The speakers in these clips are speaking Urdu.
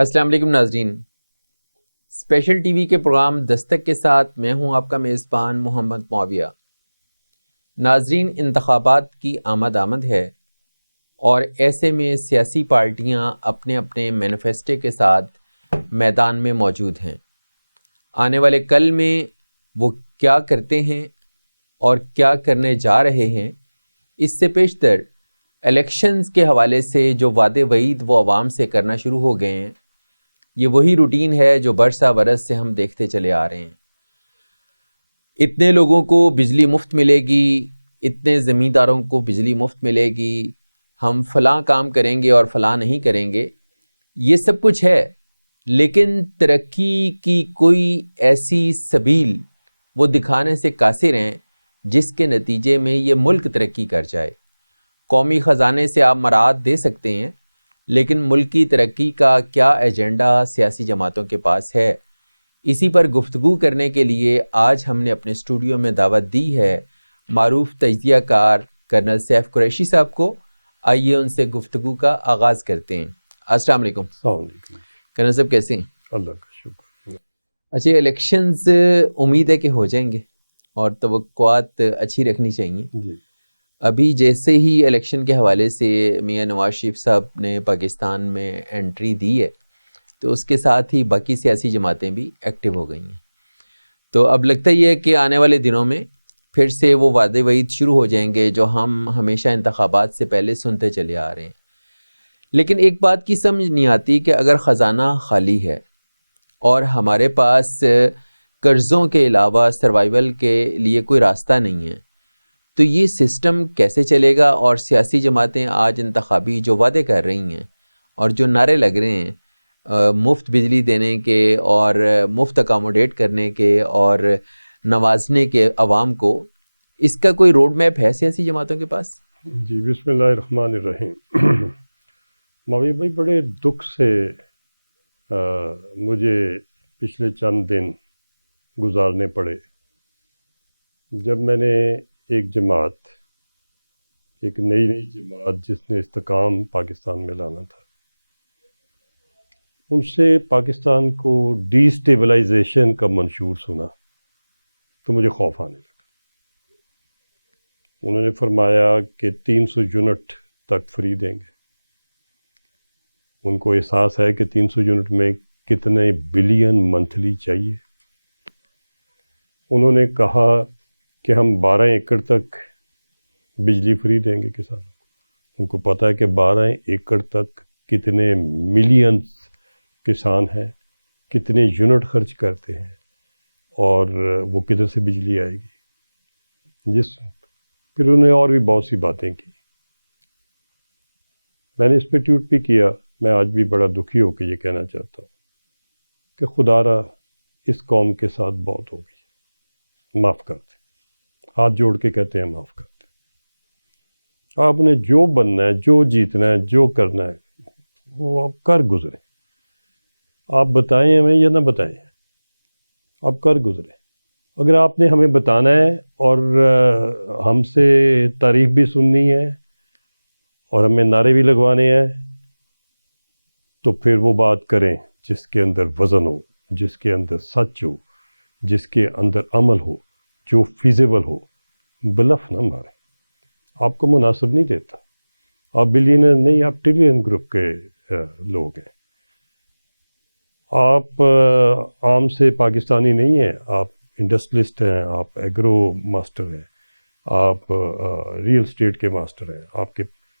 السلام علیکم ناظرین، اسپیشل ٹی وی کے پروگرام دستک کے ساتھ میں ہوں آپ کا میزبان محمد معاویہ۔ ناظرین، انتخابات کی آمد ہے اور ایسے میں سیاسی پارٹیاں اپنے اپنے مینیفیسٹو کے ساتھ میدان میں موجود ہیں۔ آنے والے کل میں وہ کیا کرتے ہیں اور کیا کرنے جا رہے ہیں، اس سے پیشتر الیکشنز کے حوالے سے جو وعدے وعید وہ عوام سے کرنا شروع ہو گئے ہیں، یہ وہی روٹین ہے جو برسہ برس سے ہم دیکھتے چلے آ رہے ہیں۔ اتنے لوگوں کو بجلی مفت ملے گی، اتنے زمینداروں کو بجلی مفت ملے گی، ہم فلاں کام کریں گے اور فلاں نہیں کریں گے، یہ سب کچھ ہے، لیکن ترقی کی کوئی ایسی سبیل وہ دکھانے سے قاصر ہیں جس کے نتیجے میں یہ ملک ترقی کر جائے۔ قومی خزانے سے آپ مراعات دے سکتے ہیں، لیکن ملکی ترقی کا کیا ایجنڈا سیاسی جماعتوں کے پاس ہے؟ اسی پر گفتگو کرنے کے لیے آج ہم نے اپنے اسٹوڈیو میں دعوت دی ہے معروف تجزیہ کار کرنل سیف قریشی صاحب کو۔ آئیے ان سے گفتگو کا آغاز کرتے ہیں۔ السلام علیکم۔ السلام علیکم کرنل صاحب کیسے ہیں؟ اللہ کا شکر۔ اچھا، الیکشنز امید ہے کہ ہو جائیں گے اور توقعات اچھی رکھنی چاہیے۔ جی، ابھی جیسے ہی الیکشن کے حوالے سے میاں نواز شریف صاحب نے پاکستان میں انٹری دی ہے تو اس کے ساتھ ہی باقی سیاسی جماعتیں بھی ایکٹیو ہو گئی ہیں، تو اب لگتا ہی ہے کہ آنے والے دنوں میں پھر سے وہ وعدے وعید شروع ہو جائیں گے جو ہم ہمیشہ انتخابات سے پہلے سنتے چلے آ رہے ہیں۔ لیکن ایک بات کی سمجھ نہیں آتی کہ اگر خزانہ خالی ہے اور ہمارے پاس قرضوں کے علاوہ سروائیول کے لیے کوئی راستہ نہیں ہے تو یہ سسٹم کیسے چلے گا؟ اور سیاسی جماعتیں آج انتخابی جو وعدے کر رہی ہیں اور جو نعرے لگ رہے ہیں مفت بجلی دینے کے اور مفت اکاموڈیٹ کرنے کے اور نوازنے کے عوام کو، اس کا کوئی روڈ میپ ہے سیاسی جماعتوں کے پاس؟ جی، بسم اللہ الرحمن الرحیم۔ معاویہ بھائی، بڑے دکھ سے مجھے پچھلے چند دن گزارنے پڑے جب میں نے ایک جماعت، ایک نئی جماعت جس نے استحکام پاکستان میں لانا تھا، ان سے پاکستان کو ڈی اسٹیبلائزیشن کا منشور سنا تو مجھے خوف آنے لگا۔ انہوں نے فرمایا کہ 300 یونٹ تک فری دیں گے۔ ان کو احساس ہے کہ 300 یونٹ میں کتنے بلین منتھلی چاہیے۔ انہوں نے کہا کہ ہم 12 ایکڑ تک بجلی فری دیں گے کسانوں کو۔ ان کو پتہ ہے کہ 12 ایکڑ تک کتنے ملینز کسان ہیں، کتنے یونٹ خرچ کرتے ہیں اور وہ کدھر سے بجلی آئے گی۔ پھر انہوں نے اور بھی بہت سی باتیں کی۔ میں نے اس پہ ٹویٹ بھی کیا۔ میں آج بھی بڑا دکھی ہو کے یہ کہنا چاہتا ہوں کہ خدا را اس قوم کے ساتھ بہت ہو گئی، معاف کر دیں۔ ہاتھ جوڑ کے کہتے ہیں معاف کر دیں۔ آپ نے جو بننا ہے، جو جیتنا ہے، جو کرنا ہے وہ آپ کر گزریں۔ آپ بتائیں ہمیں یا نہ بتائیں، آپ کر گزریں۔ اگر آپ نے ہمیں بتانا ہے اور ہم سے تعریف بھی سننی ہے اور ہمیں نعرے بھی لگوانے ہیں تو پھر وہ بات کریں جس کے اندر وزن ہو، جس کے اندر سچ ہو، جس کے اندر عمل ہو، جو فیزیبل ہو۔ بلف نہ ماریں، آپ کو مناسب نہیں دیتا۔ آپ بلینر نہیں، آپ ٹریلین گروپ کے لوگ ہیں۔ آپ عام سے پاکستانی نہیں ہیں، آپ انڈسٹریلسٹ ہیں، آپ ایگرو ماسٹر ہیں، آپ ریئل اسٹیٹ کے ماسٹر ہیں۔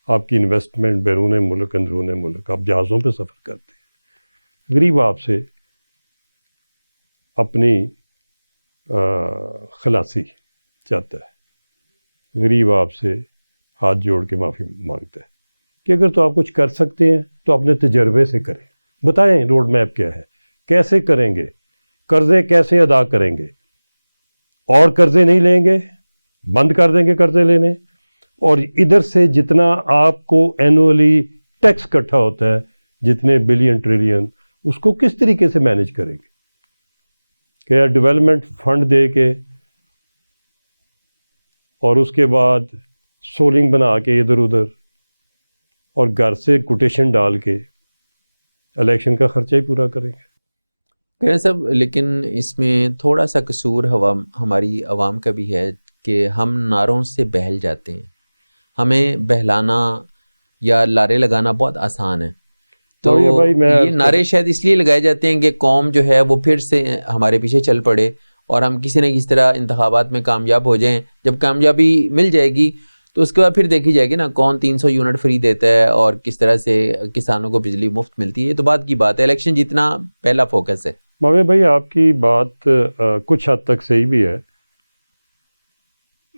آپ کی انویسٹمنٹ بیرون ملک، اندرون ملک، آپ جہازوں پہ سفر کرتے ہیں۔ غریب آپ سے اپنی خلاصی چاہتا ہے، غریب آپ سے ہاتھ جوڑ کے معافی مانگتا ہے کہ اگر تو آپ کچھ کر سکتے ہیں تو اپنے تجربے سے کریں۔ بتائیں روڈ میپ کیا ہے، کیسے کریں گے، قرضے کیسے ادا کریں گے، اور قرضے نہیں لیں گے، بند کر دیں گے قرضے لینے، اور ادھر سے جتنا آپ کو اینولی ٹیکس اکٹھا ہوتا ہے، جتنے بلین ٹریلین، اس کو کس طریقے سے مینیج کریں گے؟ کہ ڈیولپمنٹ فنڈ دے کے اور اس کے بعد سولنگ بنا کے ادھر ادھر اور گھر سے کوٹیشن ڈال کے الیکشن کا خرچہ ہی پورا کریں گے. کہنا صاحب لیکن اس میں تھوڑا سا قصور ہماری عوام کا بھی ہے کہ ہم نعروں سے بہل جاتے ہیں. ہمیں بہلانا یا لارے لگانا بہت آسان ہے. تو یہ نعرے شاید اس لیے لگائے جاتے ہیں کہ قوم جو ہے وہ پھر سے ہمارے پیچھے چل پڑے اور ہم کسی نہ کسی طرح انتخابات میں کامیاب ہو جائیں. جب کامیابی مل جائے گی تو اس کے بعد پھر دیکھی جائے گی نا کون 300 یونٹ فری دیتا ہے اور کس طرح سے کسانوں کو بجلی مفت ملتی ہے. یہ تو بات کی بات ہے, الیکشن جیتنا پہلا فوکس ہے. معاویہ بھائی آپ کی بات کچھ حد تک صحیح بھی ہے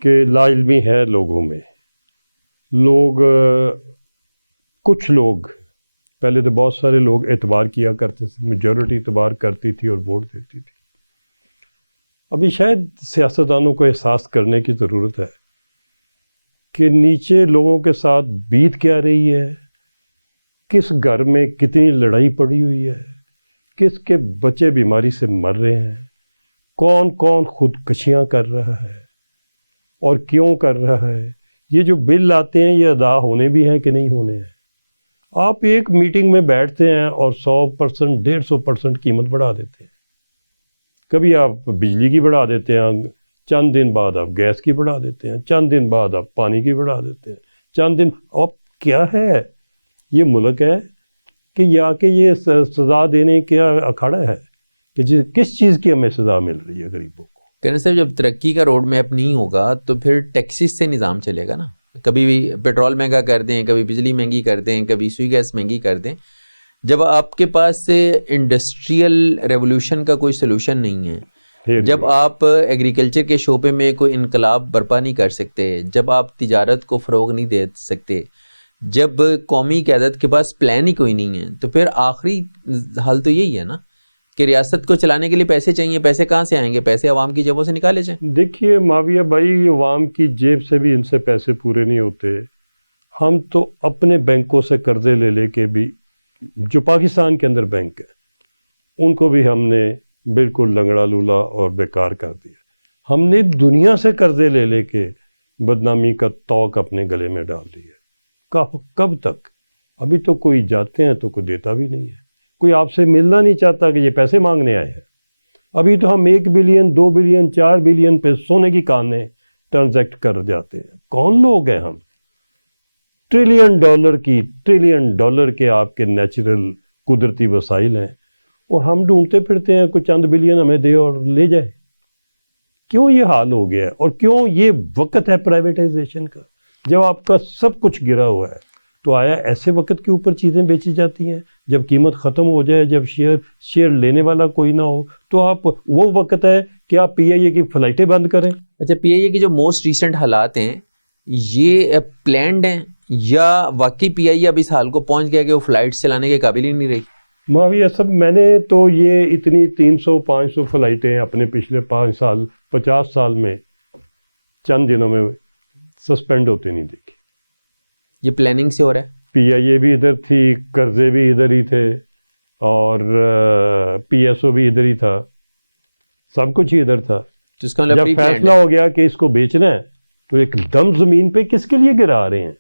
کہ لا علمی ہے لوگوں میں. کچھ لوگ پہلے تو بہت سارے لوگ اعتبار کیا کرتے تھے, میجورٹی اعتبار کرتی تھی اور ووٹ دیتی تھی. ابھی شاید سیاستدانوں کو احساس کرنے کی ضرورت ہے کہ نیچے لوگوں کے ساتھ بیت کیا رہی ہے, کس گھر میں کتنی لڑائی پڑی ہوئی ہے, کس کے بچے بیماری سے مر رہے ہیں, کون کون خودکشیاں کر رہا ہے اور کیوں کر رہا ہے. یہ جو بل آتے ہیں یہ ادا ہونے بھی ہیں کہ نہیں ہونے ہیں. آپ ایک میٹنگ میں بیٹھتے ہیں اور 100%, 150% قیمت بڑھا دیتے ہیں. کبھی آپ بجلی کی بڑھا دیتے ہیں, چند دن بعد آپ گیس کی بڑھا دیتے ہیں, چند دن بعد آپ پانی کی بڑھا دیتے ہیں, چند دن. اب کیا ہے یہ ملک ہے کہ یا کہ یہ سزا دینے کا اکھاڑا ہے کہ کس چیز کی ہمیں سزا مل رہی ہے غریبوں کو. کہنے صاحب جب ترقی کا روڈ میپ نہیں ہوگا تو پھر ٹیکسز سے نظام چلے گا نا. کبھی بھی پیٹرول مہنگا کر دیں, کبھی بجلی مہنگی کر دیں, کبھی سوئی گیس مہنگی کر دیں. جب آپ کے پاس انڈسٹریل ریولوشن کا کوئی سلوشن نہیں ہے, جب آپ ایگریکلچر کے شعبے میں کوئی انقلاب برپا نہیں کر سکتے, جب آپ تجارت کو فروغ نہیں دے سکتے, جب قومی قیادت کے پاس پلان ہی کوئی نہیں ہے, تو پھر آخری حل تو یہی ہے نا کہ ریاست کو چلانے کے لیے پیسے چاہیے. پیسے کہاں سے آئیں گے؟ پیسے عوام کی جیبوں سے نکالے جائیں. دیکھیے معاویہ بھائی, عوام کی جیب سے بھی ان سے پیسے پورے نہیں ہوتے. ہم تو اپنے بینکوں سے قرضے لے کے بھی, جو پاکستان کے اندر بینک ہے ان کو بھی ہم نے بالکل لنگڑا لولا اور بیکار کر دیا. ہم نے دنیا سے قرضے لے کے بدنامی کا توق اپنے گلے میں ڈال دیا. کب تک؟ ابھی تو کوئی جاتے ہیں تو کوئی دیتا بھی نہیں ہے, کوئی آپ سے ملنا نہیں چاہتا کہ یہ پیسے مانگنے آئے ہیں. ابھی تو ہم 1 بلین 2 بلین 4 بلین پہ سونے کی کانیں ٹرانزیکٹ کر جاتے ہیں. کون لوگ ہیں ہم؟ ٹریلین ڈالر کے آپ کے نیچرل قدرتی وسائل ہیں اور ہم ڈھونڈتے پھرتے ہیں کوئی چند بلین ہمیں دے اور لے جائے. کیوں یہ حال ہو گیا ہے اور کیوں یہ وقت ہے پرائیویٹائزیشن کا؟ جب آپ کا سب کچھ گرا ہوا ہے تو آیا ایسے وقت کے اوپر چیزیں بیچی جاتی ہیں جب قیمت ختم ہو جائے, جب شیئر لینے والا کوئی نہ ہو, تو آپ وہ وقت ہے کہ آپ پی آئی اے کی فلائٹیں بند کریں. اچھا, پی آئی اے کی جو موسٹ ریسنٹ حالات ہیں یہ پلانڈ ہیں یا واقعی پی آئی اے اب اس حال کو پہنچ گیا کہ وہ فلائٹ چلانے کے قابل ہی نہیں رہی؟ معاویہ صاحب, میں نے تو یہ اتنی 300-500 فلائٹیں اپنے پچھلے 5 سال 50 سال میں چند دنوں میں سسپینڈ ہوتے نہیں دیکھی. یہ پلاننگ سے ہو رہا ہے. پی آئی اے بھی ادھر تھی, قرضے بھی ادھر ہی تھے اور پی ایس او بھی ادھر ہی تھا, سب کچھ ہی ادھر تھا. جب فیصلہ ہو گیا کہ اس کو بیچنا ہے تو ایک دم زمین پہ کس کے لیے گرا رہے ہیں؟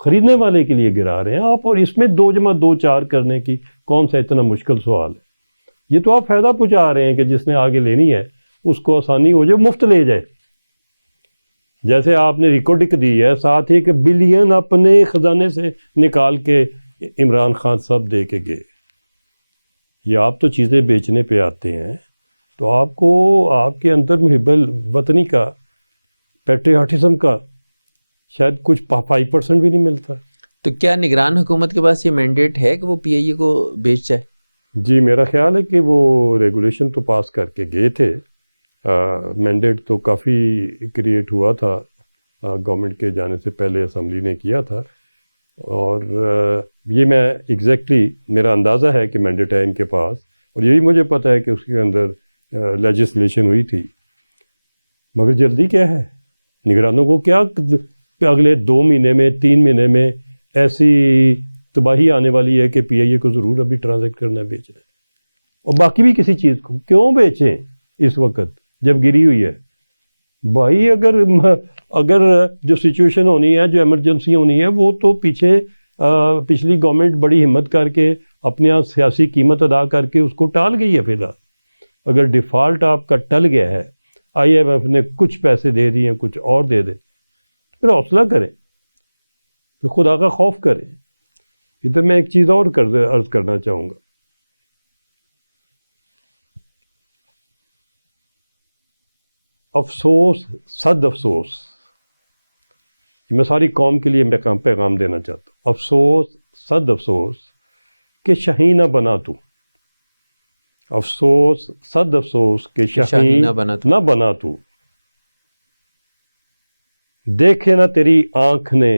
خریدنے والے کے لیے گرا رہے ہیں آپ. اور اس میں 2+2=4 کرنے کی کون سا اتنا مشکل سوال ہے؟ یہ تو آپ فائدہ پہنچا رہے ہیں کہ جس نے آگے لینی ہے اس کو آسانی ہو جائے, مفت لے جائے. جیسے آپ نے ریکارڈنگ دی ہے, ساتھ ہی 1 بلین اپنے خزانے سے نکال کے عمران خان صاحب دے کے گئے. یہ آپ تو چیزیں بیچنے پہ آتے ہیں تو آپ کو آپ کے اندر محب وطنی کا, پیٹریاٹزم کا شاید کچھ 5% بھی نہیں ملتا. تو کیا نگران حکومت کے پاس یہ مینڈیٹ ہے کہ وہ پی آئی اے کو بیچ جائے؟ جی میرا خیال ہے کہ وہ ریگولیشن تو پاس کر کے گئے تھے. مینڈیٹ تو کافی کریٹ ہوا تھا, گورنمنٹ کے جانے سے پہلے اسمبلی نے کیا تھا. اور یہ میں ایگزیکٹلی میرا اندازہ ہے کہ مینڈیٹ ہے ان کے پاس, اور یہ بھی مجھے پتہ ہے کہ اس کے اندر لیجسلیشن ہوئی تھی. مگر جلدی کیا ہے؟ نگرانوں کو کیا اگلے 2 مہینے میں 3 مہینے میں ایسی تباہی آنے والی ہے کہ پی آئی اے کو ضرور ابھی ٹرانزیکٹ کرنا ہے, بیچنا ہے. اور باقی بھی کسی چیز کو کیوں بیچیں اس وقت جب گری ہوئی ہے؟ بھائی اگر جو سچویشن ہونی ہے, جو ایمرجنسی ہونی ہے, وہ تو پچھلی گورنمنٹ بڑی ہمت کر کے اپنے یہاں سیاسی قیمت ادا کر کے اس کو ٹال گئی ہے. فی الحال اگر ڈیفالٹ آپ کا ٹل گیا ہے, IMF نے کچھ پیسے دے دیے ہیں, کچھ اور دے دے, پھر حوصلہ کریں, پھر خدا کا خوف کریں. ادھر میں ایک چیز اور عرض کرنا چاہوں گا. افسوس, صد افسوس, میں ساری قوم کے لیے میں پیغام دینا چاہتا ہوں. افسوس, صد افسوس کہ شاہین نہ بنا تو. افسوس, صد افسوس کہ شاہین نہ بنا تو. دیکھے نہ تیری آنکھ نے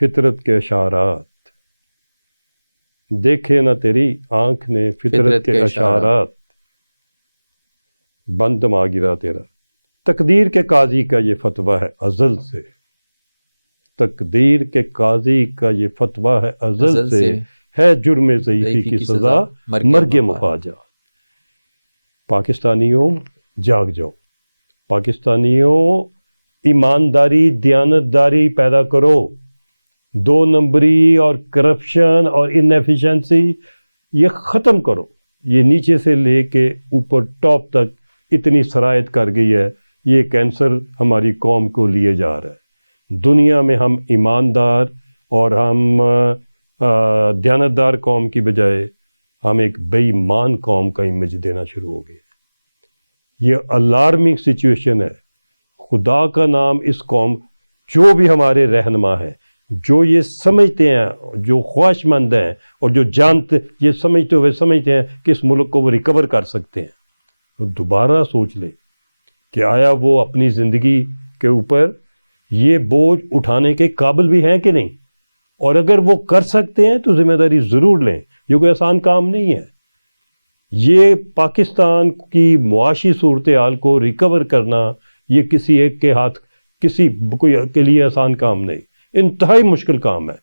فطرت کے اشارات, دیکھے نہ تیری آنکھ نے فطرت کے اشارات, بند دما گرا تیرا. تقدیر کے قاضی کا یہ فتویٰ ہے ازل سے, تقدیر کے قاضی کا یہ فتویٰ ہے ازل سے, ہے جرم ضعیفی کی سزا مرگ مفاجات. پاکستانیوں جاگ جاؤ, پاکستانیوں ایمانداری دیانتداری پیدا کرو. 2 نمبری اور کرپشن اور انیفیشنسی یہ ختم کرو. یہ نیچے سے لے کے اوپر ٹاپ تک اتنی سرایت کر گئی ہے, یہ کینسر ہماری قوم کو لیے جا رہا ہے. دنیا میں ہم ایماندار اور ہم دیانتدار قوم کی بجائے ہم ایک بے ایمان قوم کا امیج دینا شروع ہو گئے. یہ الارمنگ سچویشن ہے. خدا کا نام اس قوم, جو بھی ہمارے رہنما ہیں, جو یہ سمجھتے ہیں, جو خواہش مند ہیں اور جو جانتے, یہ سمجھتے ہوئے سمجھتے ہیں کہ اس ملک کو وہ ریکور کر سکتے ہیں, تو دوبارہ سوچ لیں کہ آیا وہ اپنی زندگی کے اوپر یہ بوجھ اٹھانے کے قابل بھی ہیں کہ نہیں. اور اگر وہ کر سکتے ہیں تو ذمہ داری ضرور لیں. یہ کوئی آسان کام نہیں ہے. یہ پاکستان کی معاشی صورتحال کو ریکور کرنا یہ کسی ایک کے ہاتھ, کسی کوئی کے لیے آسان کام نہیں, انتہائی مشکل کام ہے.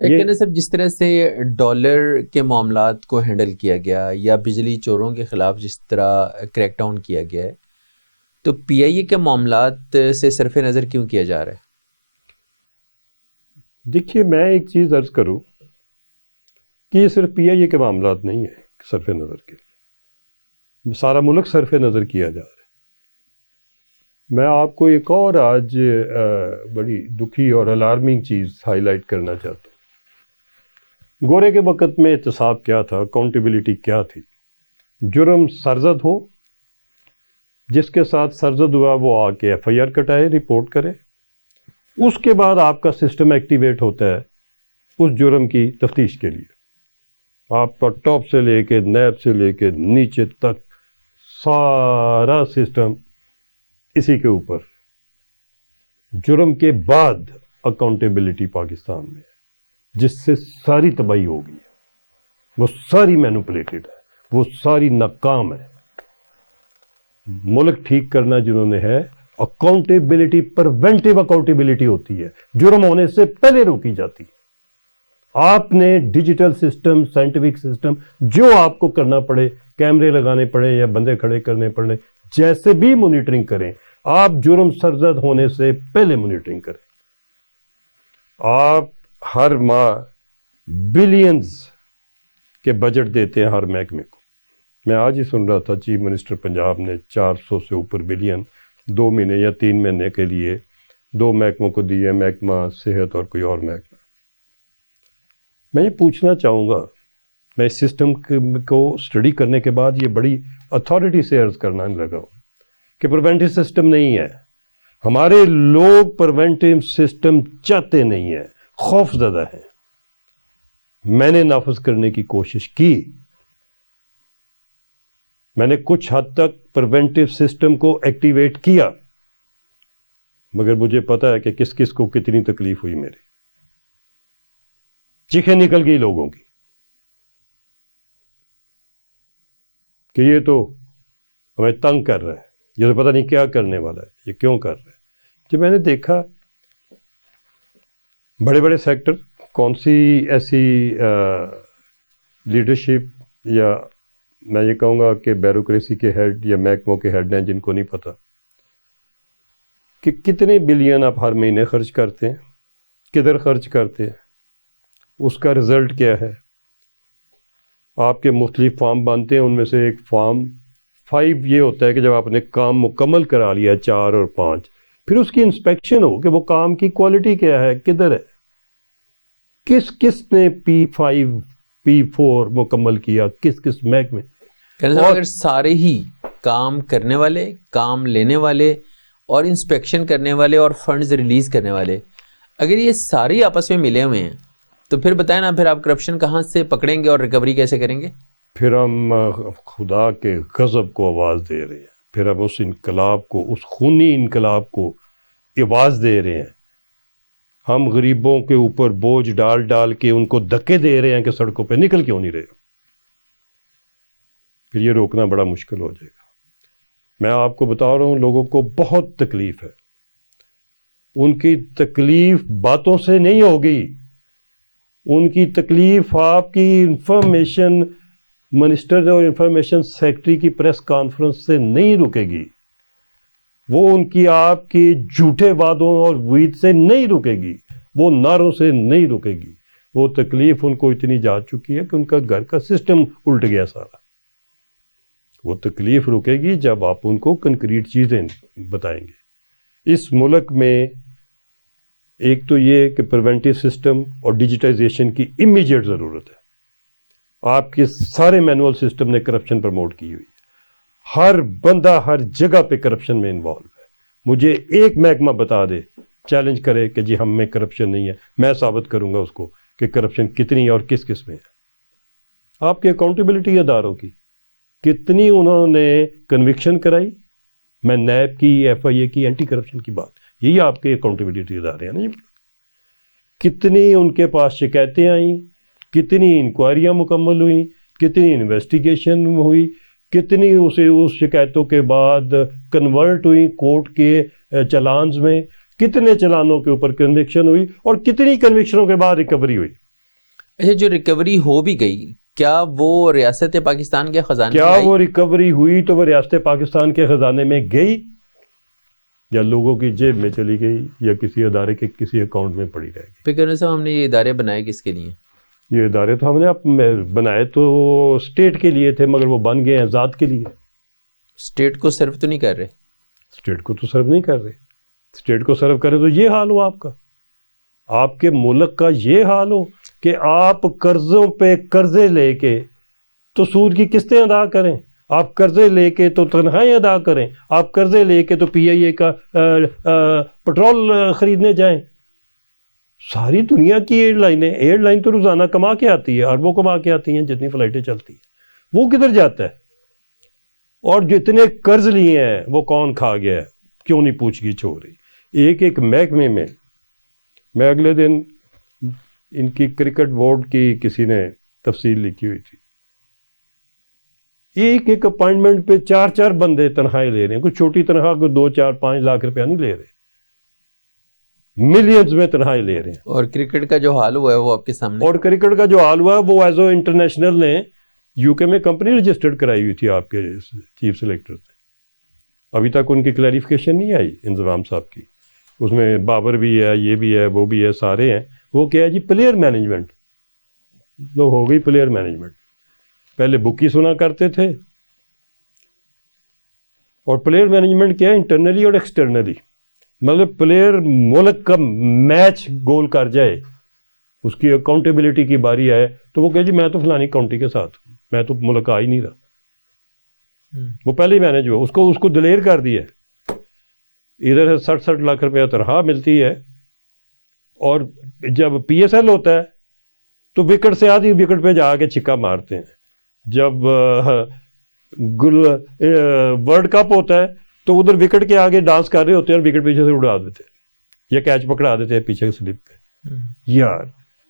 کہنا صاحب, جس طرح سے ڈالر کے معاملات کو ہینڈل کیا گیا یا بجلی چوروں کے خلاف جس طرح کریک ڈاؤن کیا گیا ہے, تو PIA کے معاملات سے صرف نظر کیوں کیا جا رہا ہے؟ دیکھیے, میں ایک چیز عرض کروں کہ یہ صرف PIA کے معاملات نہیں ہے صرف نظر کے لیے, سارا ملک صرف نظر کیا جا رہا ہے. میں آپ کو ایک اور آج بڑی دکھی اور الارمنگ چیز ہائی لائٹ کرنا چاہتا ہوں. گورے کے وقت میں احتساب کیا تھا, اکاؤنٹیبلٹی کیا تھی. جرم سرزد ہو, جس کے ساتھ سرزد ہوا وہ آ کے FIR کٹائے, رپورٹ کرے, اس کے بعد آپ کا سسٹم ایکٹیویٹ ہوتا ہے اس جرم کی تفتیش کے لیے. آپ کا ٹاپ سے لے کے نیب سے لے کے نیچے تک سارا سسٹم اسی کے اوپر. جرم کے بعد اکاؤنٹیبلٹی پاکستان میں ہے, جس سے ساری تباہی ہو گئی ہے. وہ ساری مینوپولیٹڈ ہے, وہ ساری ناکام ہے. ملک ٹھیک کرنا جنہوں نے ہے, اکاؤنٹیبلٹی پریونٹیو اکاؤنٹیبلٹی ہوتی ہے, جرم ہونے سے پہلے روکی جاتی ہے. آپ نے ڈیجیٹل سسٹم, سائنٹیفک سسٹم, جو آپ کو کرنا پڑے, کیمرے لگانے پڑے یا بندے کھڑے کرنے پڑے, جیسے بھی مانیٹرنگ کریں, آپ جرم سرزد ہونے سے پہلے مانیٹرنگ کریں. آپ ہر ماہ بلینز کے بجٹ دیتے ہیں ہر محکمے کو. میں آج ہی سن رہا تھا چیف منسٹر پنجاب نے 400 سے اوپر بلین 2 مہینے یا 3 مہینے کے لیے 2 محکموں کو دیے, محکمہ صحت اور کوئی اور محکمہ. میں یہ پوچھنا چاہوں گا, میں اس سسٹم کو اسٹڈی کرنے کے بعد یہ بڑی اتھارٹی سے عرض کرنا لگا ہوں کہ پریونٹیو سسٹم نہیں ہے. ہمارے لوگ پریونٹیو سسٹم چاہتے نہیں ہیں, خوف زدہ ہیں. میں نے نافذ کرنے کی کوشش کی, میں نے کچھ حد تک پریونٹیو سسٹم کو ایکٹیویٹ کیا, مگر مجھے پتا ہے کہ کس کس کو کتنی تکلیف ہوئی. میری چیخیں نکل گئی لوگوں کی کہ یہ تو ہمیں تنگ کر رہا ہے, یہ تو پتہ نہیں کیا کرنے والا ہے, یہ کیوں کر رہا ہے. جب میں نے دیکھا بڑے بڑے سیکٹر, کون سی ایسی لیڈرشپ یا میں یہ کہوں گا کہ بیوروکریسی کے ہیڈ یا محکموں کے ہیڈ ہیں جن کو نہیں پتہ کہ کتنے بلین آپ ہر مہینے خرچ کرتے ہیں, کدھر خرچ کرتے ہیں, اس کا رزلٹ کیا ہے, آپ کے مختلف فارم بنتے ہیں، ان میں سے ایک فارم 5 یہ ہوتا ہے کہ جب آپ نے کام مکمل کرا لیا 4 اور 5، پھر اس کی انسپیکشن ہو کہ وہ کام کی کوالٹی کیا ہے، کدھر ہے، کس نے P5 P4 مکمل کیا، کس محکمے. اگر سارے ہی کام کرنے والے، کام لینے والے اور انسپیکشن کرنے والے اور فنڈز ریلیز کرنے والے اگر یہ سارے آپس میں ملے ہوئے ہیں تو پھر بتائیں نا، پھر آپ کرپشن کہاں سے پکڑیں گے اور ریکوری کیسے کریں گے؟ پھر ہم خدا کے غضب کو آواز دے رہے ہیں، پھر ہم اس انقلاب کو، اس خونی انقلاب کو آواز دے رہے ہیں. ہم غریبوں کے اوپر بوجھ ڈال کے ان کو دھکے دے رہے ہیں کہ سڑکوں پہ نکل کیوں نہیں رہے. پھر یہ روکنا بڑا مشکل ہو جائے گا. میں آپ کو بتا رہا ہوں، لوگوں کو بہت تکلیف ہے. ان کی تکلیف باتوں سے نہیں ہوگی، ان کی تکلیف آپ کی انفارمیشن منسٹر اور انفارمیشن سیکرٹری کی پریس کانفرنس سے نہیں رکے گی، وہ ان کی آپ کی جھوٹے وعدوں اور وعید سے نہیں رکے گی، وہ نعروں سے نہیں رکے گی. وہ تکلیف ان کو اتنی جا چکی ہے کہ ان کا گھر کا سسٹم الٹ گیا سارا. وہ تکلیف رکے گی جب آپ ان کو کنکریٹ چیزیں بتائیں گے. اس ملک میں ایک تو یہ کہ پریونٹیو سسٹم اور ڈیجیٹائزیشن کی امیجیٹ ضرورت ہے. آپ کے سارے مینول سسٹم نے کرپشن پروموٹ کی ہوئی ہے. ہر بندہ ہر جگہ پہ کرپشن میں انوالو ہے. مجھے ایک محکمہ بتا دے، چیلنج کرے کہ جی ہم میں کرپشن نہیں ہے، میں ثابت کروں گا اس کو کہ کرپشن کتنی اور کس میں ہے. آپ کی اکاؤنٹیبلٹی اداروں کی کتنی انہوں نے کنوکشن کرائی. میں نیب کی، FIA کی، اینٹی کرپشن کی بات، یہی آپ کے اکاؤنٹیبلٹی ادارے ہیں نا. کتنی ان کے پاس شکایتیں آئیں، کتنی انکوائریاں مکمل ہوئیں، کتنی انویسٹیگیشن ہوئی، کتنی اس شکایتوں کے بعد کنورٹ ہوئی کورٹ کے چلانز میں، کتنے چلانوں کے اوپر کنوکشن ہوئی اور کتنی کنوکشنوں کے بعد ریکوری ہوئی. اچھا، جو ریکوری ہو بھی گئی، کیا وہ ریاست پاکستان کے خزانے میں آئی؟ وہ ریکوری ہوئی تو وہ ریاست پاکستان کے خزانے میں گئی یا لوگوں کی جیب میں چلی گئی یا کسی ادارے کے کسی اکاؤنٹ میں پڑی رہ گئی؟ پھر صاحب، ہم نے یہ ادارے بنائے کس کے لیے؟ یہ ادارے تو ہم نے بنائے تو اسٹیٹ کے لیے تھے، مگر وہ بن گئے ہیں ذات کے لیے. اسٹیٹ کو سرو تو نہیں کر رہے؟ اسٹیٹ کو تو سرو نہیں کر رہے. اسٹیٹ کو سرو کرے تو یہ حال ہو آپ کا، آپ کے ملک کا یہ حال ہو کہ آپ قرضوں پہ قرضے لے کے تو سود کی قسطیں ادا کریں، آپ قرضے لے کے تو تنخواہیں ادا کریں، آپ قرضے لے کے تو PIA کا پٹرول خریدنے جائیں. ساری دنیا کی ایئر لائن تو روزانہ کما کے آتی ہے، اربوں کما کے آتی ہیں جتنی فلائٹیں چلتی ہیں. وہ کدھر جاتا ہے؟ اور جتنے قرض لیے ہیں وہ کون کھا گیا ہے؟ کیوں نہیں پوچھ گچھ ہو رہی؟ ایک محکمے میں اگلے دن ان کی کرکٹ بورڈ کی کسی نے تفصیل لکھی ہوئی تھی. ایک اپائنٹمنٹ پہ 4 بندے تنخواہیں لے رہے ہیں. کوئی چھوٹی تنخواہ، کوئی 2 4 5 لاکھ روپیہ نہیں لے رہے، ملینز میں تنخواہیں لے رہے ہیں. اور کرکٹ کا جو حال ہوا ہے وہ آپ کے سامنے. اور کرکٹ کا جو حال ہوا ہے وہ ایز او انٹرنیشنل نے UK میں کمپنی رجسٹرڈ کرائی ہوئی تھی آپ کے چیف سلیکٹر نے. ابھی تک ان کی کلیریفیکیشن نہیں آئی انضمام صاحب کی. اس میں بابر بھی ہے، یہ بھی ہے، وہ بھی ہے، سارے ہیں. وہ کیا ہے جی؟ Player management. لو ہو گئی پلیئر مینجمنٹ. پہلے بک ہی سنا کرتے تھے. اور پلیئر مینجمنٹ کیا ہے؟ انٹرنلی اور ایکسٹرنلی. مطلب پلیئر ملک کا میچ گول کر جائے، اس کی اکاؤنٹیبلٹی کی باری آئے تو وہ کہے جی میں تو فلانی کاؤنٹی کے ساتھ ہوں، میں تو ملک آ ہی نہیں رہا. وہ پہلے ہی مینیج ہوا، اس کو دلیر کر دیا. ادھر سے 60 لاکھ روپیہ تنخواہ ملتی ہے، اور جب PSL ہوتا ہے تو وکٹ سے آدھی وکٹ پہ جا کے چھکا مارتے ہیں. جب ورلڈ کپ ہوتا ہے تو ادھر وکٹ کے آگے ڈانس کر رہے ہوتے ہیں اور وکٹ پیچھے سے اڑا دیتے ہیں یا کیچ پکڑا دیتے ہیں پیچھے کی سلپ پہ. یار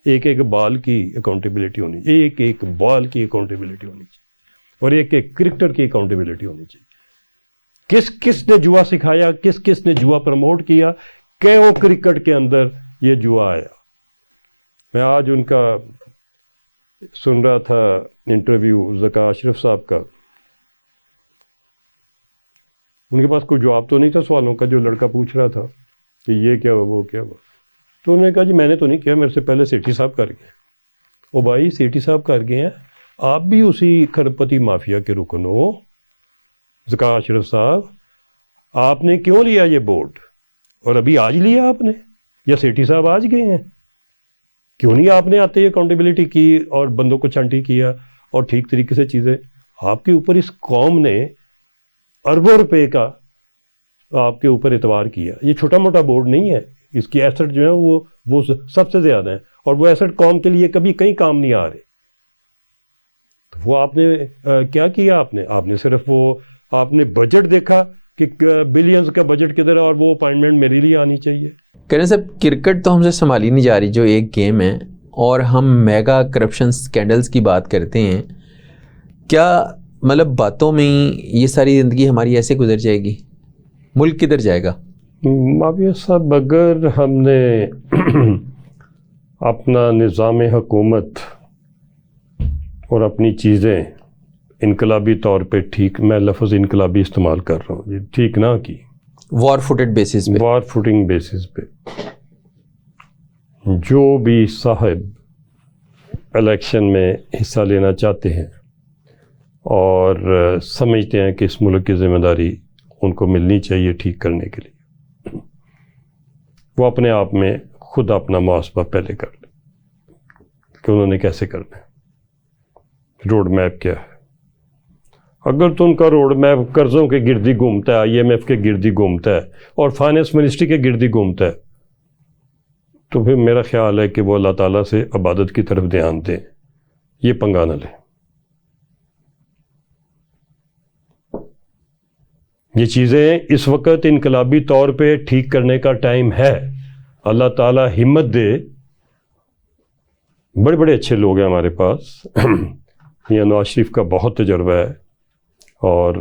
ایک بال کی اکاؤنٹیبلٹی ہونی چاہیے، ایک بال کی اکاؤنٹیبلٹی ہونی چاہیے، اور ایک کرکٹر کی اکاؤنٹیبلٹی ہونی چاہیے. کس نے جوا سکھایا، کس نے جوا پروموٹ کیا، کیوں کرکٹ کے اندر یہ جوا آیا. میں آج ان کا سن رہا تھا انٹرویو ذکا اشرف صاحب کا. ان کے پاس کوئی جواب تو نہیں تھا سوالوں کا جو لڑکا پوچھ رہا تھا کہ یہ کیا ہوا، وہ کیا ہوا. تو انہوں نے کہا جی میں نے تو نہیں کیا، میرے سے پہلے سیٹھی صاحب کر گئے. او بھائی سیٹھی صاحب کر گئے ہیں آپ بھی اسی کھرپتی مافیا کے رکن ہو. ذکا اشرف صاحب, آپ نے کیوں لیا یہ بورڈ؟ اور ابھی آج لیا آپ نے, یا سیٹھی صاحب آج گئے ہیں؟ کیوں نہیں آپ نے آتے اکاؤنٹیبلٹی کی اور بندوں کو چھانٹی کیا اور ٹھیک طریقے سے چیزیں؟ آپ کے اوپر اس قوم نے اربوں روپے کا آپ کے اوپر اعتبار کیا. یہ چھوٹا موٹا بورڈ نہیں ہے, اس کی ایسٹ جو ہیں وہ سب سے زیادہ ہیں, اور وہ ایسٹ قوم کے لیے کبھی کہیں کام نہیں آ رہے. وہ آپ نے کیا کیا؟ آپ نے صرف آپ نے بجٹ دیکھا کہ بلینز کا بجٹ کدھر ہے, اور وہ اپائنٹمنٹ میرے لیے آنی چاہیے. کریں صاحب, کرکٹ تو ہم سے سنبھالی نہیں جا رہی جو ایک گیم ہے, اور ہم میگا کرپشن سکینڈلز کی بات کرتے ہیں. کیا مطلب باتوں میں یہ ساری زندگی ہماری ایسے گزر جائے گی؟ ملک کدھر جائے گا؟ معاویہ صاحب, اگر ہم نے اپنا نظام حکومت اور اپنی چیزیں انقلابی طور پہ ٹھیک, میں لفظ انقلابی استعمال کر رہا ہوں, یہ ٹھیک نہ کی, وار فوٹنگ بیسس پہ جو بھی صاحب الیکشن میں حصہ لینا چاہتے ہیں اور سمجھتے ہیں کہ اس ملک کی ذمہ داری ان کو ملنی چاہیے ٹھیک کرنے کے لیے, وہ اپنے آپ میں خود اپنا محاسبہ پہلے کر لیں کہ انہوں نے کیسے کرنا ہے, روڈ میپ کیا ہے. اگر تو ان کا روڈ میپ قرضوں کے گردی گھومتا ہے, IMF کے گردی گھومتا ہے, اور فائنانس منسٹری کے گردی گھومتا ہے, تو پھر میرا خیال ہے کہ وہ اللہ تعالیٰ سے عبادت کی طرف دھیان دیں, یہ پنگا نہ لیں. یہ چیزیں اس وقت انقلابی طور پہ ٹھیک کرنے کا ٹائم ہے. اللہ تعالیٰ ہمت دے. بڑے بڑے اچھے لوگ ہیں ہمارے پاس. یہ نواز شریف کا بہت تجربہ ہے, اور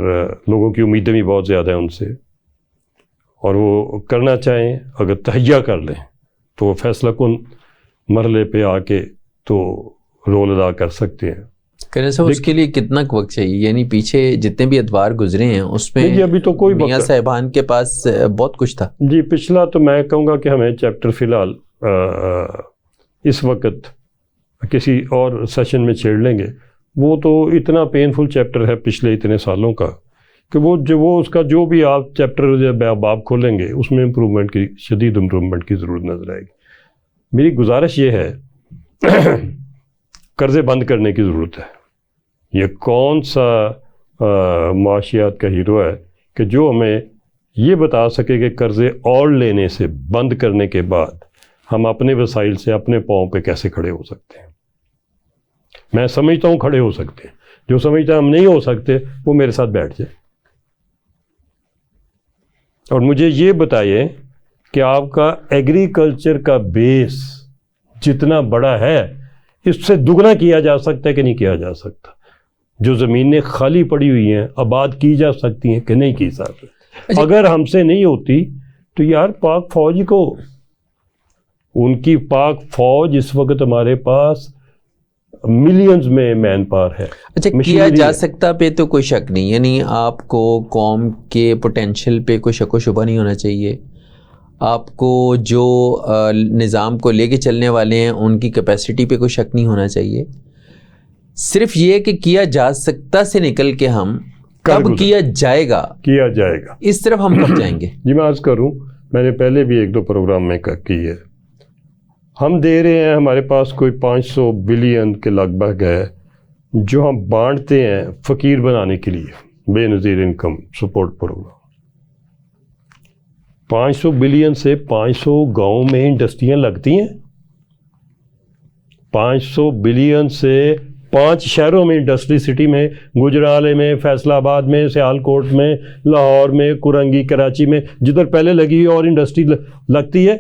لوگوں کی امیدیں بھی بہت زیادہ ہیں ان سے, اور وہ کرنا چاہیں اگر تہیہ کر لیں تو وہ فیصلہ کن مرحلے پہ آ کے تو رول ادا کر سکتے ہیں. کریں صاحب, اس کے لیے کتنا وقت چاہیے؟ یعنی پیچھے جتنے بھی ادوار گزرے ہیں اس میں ابھی تو کوئی میاں صاحبان کے پاس بہت کچھ تھا. جی, پچھلا تو میں کہوں گا کہ ہمیں چیپٹر فی الحال اس وقت کسی اور سیشن میں چھیڑ لیں گے. وہ تو اتنا پینفل چیپٹر ہے پچھلے اتنے سالوں کا کہ وہ اس کا جو بھی آپ چیپٹر باب کھولیں گے اس میں امپرومنٹ کی, شدید امپرومنٹ کی ضرورت نظر آئے گی. میری گزارش یہ ہے قرضے بند کرنے کی ضرورت ہے. یہ کون سا معاشیات کا ہیرو ہے کہ جو ہمیں یہ بتا سکے کہ قرضے اور لینے سے بند کرنے کے بعد ہم اپنے وسائل سے اپنے پاؤں پہ کیسے کھڑے ہو سکتے ہیں؟ میں سمجھتا ہوں کھڑے ہو سکتے ہیں. جو سمجھتا ہے ہم نہیں ہو سکتے وہ میرے ساتھ بیٹھ جائے, اور مجھے یہ بتائیے کہ آپ کا ایگریکلچر کا بیس جتنا بڑا ہے اس سے دگنا کیا جا سکتا ہے کہ نہیں کیا جا سکتا؟ جو زمینیں خالی پڑی ہوئی ہیں آباد کی جا سکتی ہیں کہ نہیں کی سکتی؟ اگر ہم سے نہیں ہوتی تو یار پاک فوج کو, ان کی پاک فوج اس وقت ہمارے پاس ملینز میں مین پاور ہے. اچھا, کیا جا سکتا پہ تو کوئی شک نہیں, یعنی آپ کو قوم کے پوٹینشیل پہ کوئی شک و شبہ نہیں ہونا چاہیے. آپ کو جو نظام کو لے کے چلنے والے ہیں ان کی کیپیسٹی پہ کوئی شک نہیں ہونا چاہیے. صرف یہ کہ کیا جا سکتا سے نکل کے ہم کب کیا جائے گا اس طرف ہم کب جائیں گے. جی میں عرض کروں, میں نے پہلے بھی 1-2 پروگرام میں کی ہے. ہم دے رہے ہیں, ہمارے پاس کوئی 500 بلین کے لگ بھگ ہے جو ہم بانٹتے ہیں فقیر بنانے کے لیے بے نظیر انکم سپورٹ پروگرام. 500 بلین سے 500 گاؤں میں انڈسٹریاں لگتی ہیں. 500 بلین سے 5 شہروں میں انڈسٹری سٹی میں, گجرالے میں, فیصل آباد میں, سیال کوٹ میں, لاہور میں, کرنگی, کراچی میں, جدھر پہلے لگی اور انڈسٹری لگتی ہے.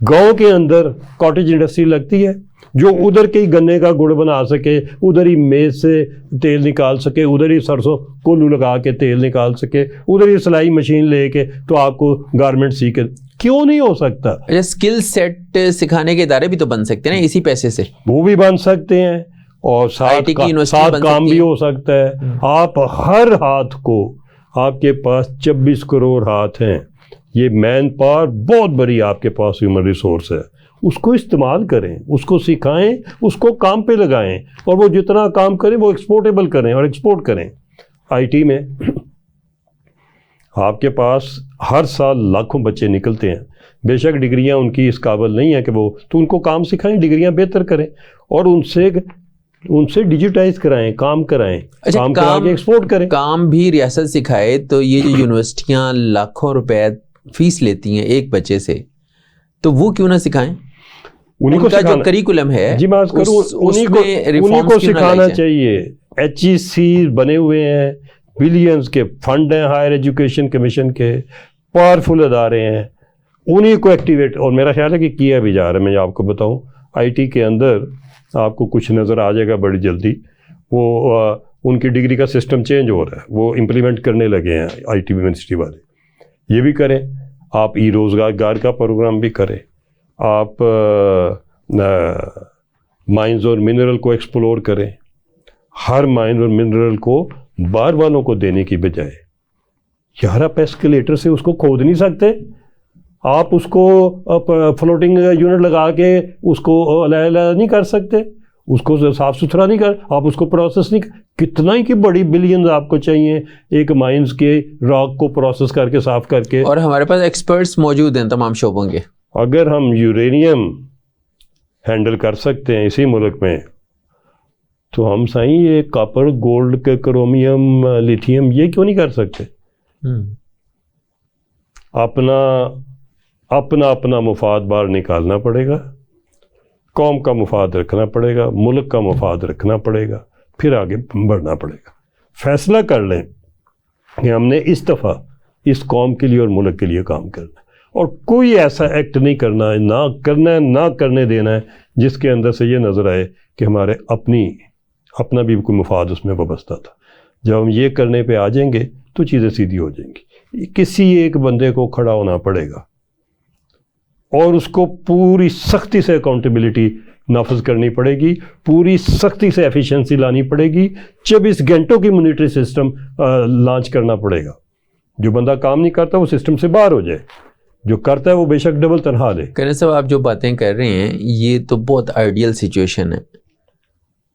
گاؤں کے اندر کاٹیج انڈسٹری لگتی ہے جو ادھر کے ہی گنے کا گڑ بنا سکے, ادھر ہی میز سے تیل نکال سکے, ادھر ہی سرسوں کولو لگا کے تیل نکال سکے, ادھر ہی سلائی مشین لے کے تو آپ کو گارمنٹ سی کے. کیوں نہیں ہو سکتا؟ اسکل سیٹ سکھانے کے ادارے بھی تو بن سکتے ہیں نا اسی پیسے سے. وہ بھی بن سکتے ہیں, اور ساتھ کام بھی ہو سکتا ہے. آپ ہر ہاتھ کو, آپ کے پاس 26 کروڑ ہاتھ ہیں, یہ مین پاور بہت بڑی آپ کے پاس ہیومن ریسورس ہے, اس کو استعمال کریں, اس کو سکھائیں, اس کو کام پہ لگائیں, اور وہ جتنا کام کریں وہ ایکسپورٹیبل کریں اور ایکسپورٹ کریں. آئی ٹی میں آپ کے پاس ہر سال لاکھوں بچے نکلتے ہیں, بے شک ڈگریاں ان کی اس قابل نہیں ہیں کہ وہ, تو ان کو کام سکھائیں, ڈگریاں بہتر کریں, اور ان سے ڈیجیٹائز کرائیں, کام کرائیں, کام کرا کے ایکسپورٹ کریں. کام بھی ریاست سکھائے تو یہ جو یونیورسٹیاں لاکھوں روپے فیس لیتی ہیں ایک بچے سے, تو وہ کیوں نہ سکھائیں؟ ان کا جو کریکولم ہے جی بات کروں, انہیں کو سکھانا چاہیے. HEC بنے ہوئے ہیں, بلینز کے فنڈ ہیں ہائر ایجوکیشن کمیشن کے, پاورفل ادارے ہیں, انہیں کو ایکٹیویٹ, اور میرا خیال ہے کہ کیا بھی جا رہا ہے. میں آپ کو بتاؤں آئی ٹی کے اندر آپ کو کچھ نظر آ جائے گا بڑی جلدی, وہ ان کی ڈگری کا سسٹم چینج ہو رہا ہے, وہ امپلیمنٹ کرنے لگے ہیں آئی ٹی یونیورسٹی والے. یہ بھی کریں آپ, ای روزگار کا پروگرام بھی کریں آپ, مائنز اور منرل کو ایکسپلور کریں. ہر مائن اور منرل کو بار والوں کو دینے کی بجائے, یار آپ ایسکیلیٹر سے اس کو کھود نہیں سکتے, آپ اس کو فلوٹنگ یونٹ لگا کے اس کو علیحدہ نہیں کر سکتے, اس کو صاف ستھرا نہیں کر, آپ اس کو پروسیس نہیں, کتنا ہی کہ بڑی بلینز آپ کو چاہیے ایک مائنز کے راک کو پروسیس کر کے صاف کر کے. اور ہمارے پاس ایکسپرٹس موجود ہیں تمام شعبوں کے. اگر ہم یورینیم ہینڈل کر سکتے ہیں اسی ملک میں, تو ہم سائیں یہ کاپر, گولڈ, کرومیم, لیتھیم یہ کیوں نہیں کر سکتے؟ اپنا مفاد باہر نکالنا پڑے گا, قوم کا مفاد رکھنا پڑے گا, ملک کا مفاد رکھنا پڑے گا, پھر آگے بڑھنا پڑے گا. فیصلہ کر لیں کہ ہم نے اس دفعہ اس قوم کے لیے اور ملک کے لیے کام کرنا ہے, اور کوئی ایسا ایکٹ نہیں کرنا ہے, نہ کرنے دینا ہے جس کے اندر سے یہ نظر آئے کہ ہمارے اپنا بھی کوئی مفاد اس میں وابستہ تھا. جب ہم یہ کرنے پہ آ جائیں گے تو چیزیں سیدھی ہو جائیں گی. کسی ایک بندے کو کھڑا ہونا پڑے گا اور اس کو پوری سختی سے اکاؤنٹیبلٹی نافذ کرنی پڑے گی, پوری سختی سے ایفیشنسی لانی پڑے گی, 24 گھنٹوں کی مانیٹری سسٹم لانچ کرنا پڑے گا. جو بندہ کام نہیں کرتا وہ سسٹم سے باہر ہو جائے, جو کرتا ہے وہ بے شک ڈبل تنہا لے. کرنے صاحب آپ جو باتیں کر رہے ہیں یہ تو بہت آئیڈیل سچویشن ہے,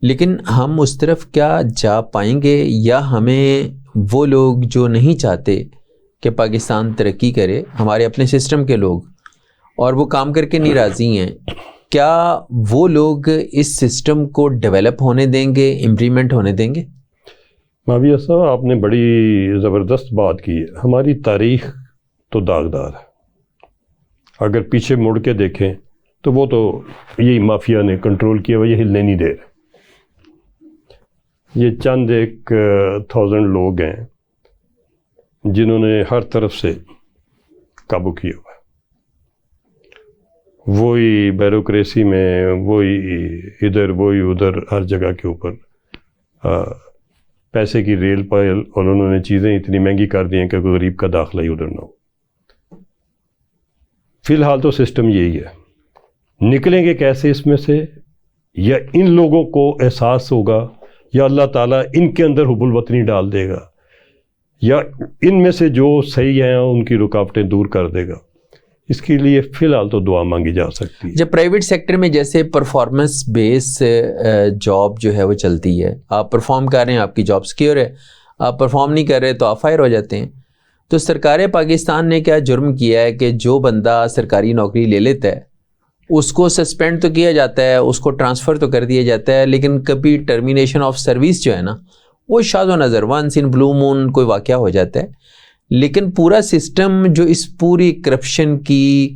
لیکن ہم اس طرف کیا جا پائیں گے, یا ہمیں وہ لوگ جو نہیں چاہتے کہ پاکستان ترقی کرے, ہمارے اپنے سسٹم کے لوگ, اور وہ کام کر کے نہیں راضی ہیں, کیا وہ لوگ اس سسٹم کو ڈیولپ ہونے دیں گے, امپلیمنٹ ہونے دیں گے؟ معاویہ صاحب آپ نے بڑی زبردست بات کی ہے. ہماری تاریخ تو داغدار ہے, اگر پیچھے مڑ کے دیکھیں تو وہ تو یہی مافیا نے کنٹرول کیا ہوا, یہ ہلنے نہیں دے رہے. یہ چند ایک 1000 لوگ ہیں جنہوں نے ہر طرف سے قابو کیا ہوا ہے. وہی بیوروکریسی میں, وہی ادھر وہی ادھر, ہر جگہ کے اوپر پیسے کی ریل پائل, اور انہوں نے چیزیں اتنی مہنگی کر دی ہیں کہ کوئی غریب کا داخلہ ہی ادھر نہ ہو. فی الحال تو سسٹم یہی ہے. نکلیں گے کیسے اس میں سے؟ یا ان لوگوں کو احساس ہوگا, یا اللہ تعالیٰ ان کے اندر حب الوطنی ڈال دے گا, یا ان میں سے جو صحیح ہیں ان کی رکاوٹیں دور کر دے گا. اس کے لیے فی الحال تو دعا مانگی جا سکتی ہے. جب پرائیویٹ سیکٹر میں جیسے پرفارمنس بیس جاب جو ہے وہ چلتی ہے, آپ پرفارم کر رہے ہیں, آپ کی جاب سیکیور ہے, آپ پرفارم نہیں کر رہے تو آپ فائر ہو جاتے ہیں. تو سرکار پاکستان نے کیا جرم کیا ہے کہ جو بندہ سرکاری نوکری لے لیتا ہے اس کو سسپینڈ تو کیا جاتا ہے, اس کو ٹرانسفر تو کر دیا جاتا ہے, لیکن کبھی ٹرمینیشن آف سروس جو ہے نا وہ شاذ و نظر ونس ان بلو مون کوئی واقعہ ہو جاتا ہے. لیکن پورا سسٹم جو اس پوری کرپشن کی